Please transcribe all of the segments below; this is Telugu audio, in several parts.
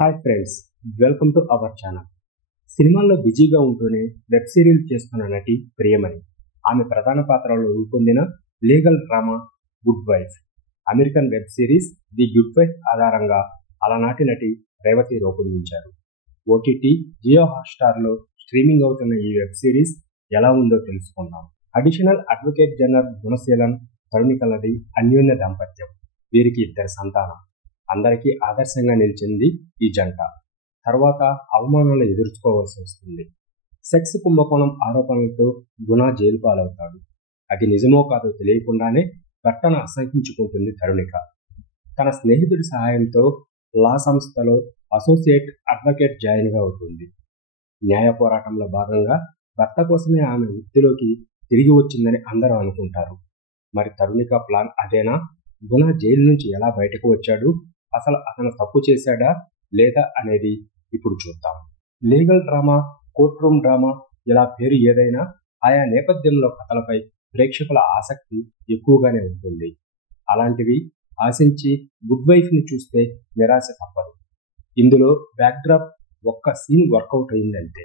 Hi friends, welcome to our channel. సినిమాల్లో బిజీగా ఉంటూనే వెబ్ సిరీస్ చేస్తున్న నటి ప్రియమణి. ఆమె ప్రధాన పాత్రలో రూపొందిన legal drama good wife, American web series the good wife ఆధారంగా అలనాటి నటి రేవతి రూపొందించారు. ఓటీటీ జియో హాట్స్టార్లో స్ట్రీమింగ్ అవుతున్న ఈ వెబ్ సిరీస్ ఎలా ఉందో తెలుసుకుందాం. అడిషనల్ అడ్వకేట్ జనరల్ గుణశీలన్ తరుణికలది అన్యోన్య దాంపత్యం. వీరికి 2 సంతానం. అందరికీ ఆదర్శంగా నిలిచింది ఈ జంట. తర్వాత అవమానాలు ఎదుర్కోవాల్సి వస్తుంది. సెక్స్ కుంభకోణం ఆరోపణలతో గుణ జైలు పాలవుతాడు. అది నిజమో కాదో తెలియకుండానే భర్తను అసహించుకుంటుంది తరుణిక. తన స్నేహితుడి సహాయంతో లా సంస్థలో అసోసియేట్ అడ్వకేట్ జాయిన్గా అవుతుంది. న్యాయ పోరాటంలో భాగంగా భర్త కోసమే ఆమె వృత్తిలోకి తిరిగి వచ్చిందని అందరూ అనుకుంటారు. మరి తరుణిక ప్లాన్ అదేనా? గుణ జైలు నుంచి ఎలా బయటకు వచ్చాడు? అసలు అతను తప్పు చేశాడా లేదా అనేది ఇప్పుడు చూద్దాం. Legal drama, court room drama, ఇలా పేరు ఏదైనా ఆయా నేపథ్యంలో కథలపై ప్రేక్షకుల ఆసక్తి ఎక్కువగానే ఉంటుంది. అలాంటివి ఆశించి గుడ్ వైఫ్ని చూస్తే నిరాశ తప్పదు. ఇందులో బ్యాక్డ్రాప్ ఒక్క సీన్ వర్కౌట్ అయిందంటే.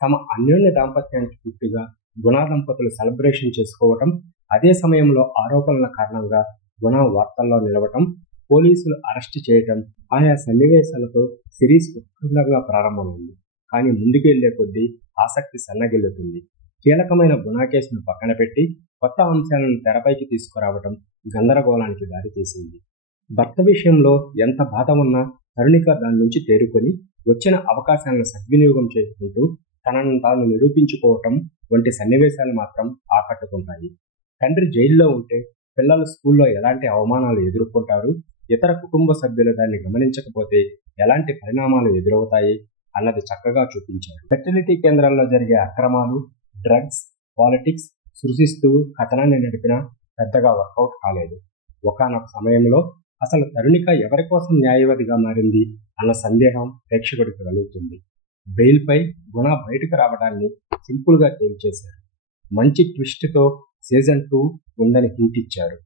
తమ అన్యోన్య దాంపత్యానికి పూర్తిగా గుణ దంపతులు సెలబ్రేషన్ చేసుకోవటం, అదే సమయంలో ఆరోపణల కారణంగా గుణ వార్తల్లో నిలవటం, పోలీసులు అరెస్ట్ చేయటం, ఆయా సన్నివేశాలతో సిరీస్ ఉత్కంఠంగా ప్రారంభమైంది. కానీ ముందుకెళ్లే కొద్దీ ఆసక్తి సన్నగిల్లుతుంది. కీలకమైన గుణ కేసును పక్కన పెట్టి కొత్త అంశాలను తెరపైకి తీసుకురావటం గందరగోళానికి దారితీసింది. భర్త విషయంలో ఎంత బాధ ఉన్నా తరుణిక దాని నుంచి తేరుకొని వచ్చిన అవకాశాలను సద్వినియోగం చేసుకుంటూ తనను తాను నిరూపించుకోవటం వంటి సన్నివేశాలు మాత్రం ఆకట్టుకుంటాయి. తండ్రి జైల్లో ఉంటే పిల్లలు స్కూల్లో ఎలాంటి అవమానాలు ఎదుర్కొంటారు, ఇతర కుటుంబ సభ్యులు దాన్ని గమనించకపోతే ఎలాంటి పరిణామాలు ఎదురవుతాయి అన్నది చక్కగా చూపించారు. ఫెర్టిలిటీ కేంద్రాల్లో జరిగే అక్రమాలు, డ్రగ్స్, పాలిటిక్స్ సృష్టిస్తూ కథనాన్ని నడిపినా పెద్దగా వర్కౌట్ కాలేదు. ఒకానొక సమయంలో అసలు తరుణిక ఎవరి కోసం న్యాయవాదిగా మారింది అన్న సందేహం ప్రేక్షకుడికి కలుగుతుంది. బెయిల్పై గుణ బయటకు రావడాన్ని సింపుల్గా తేల్చేశారు. మంచి ట్విస్ట్తో సీజన్ 2 ఉందని హింట్ ఇచ్చారు.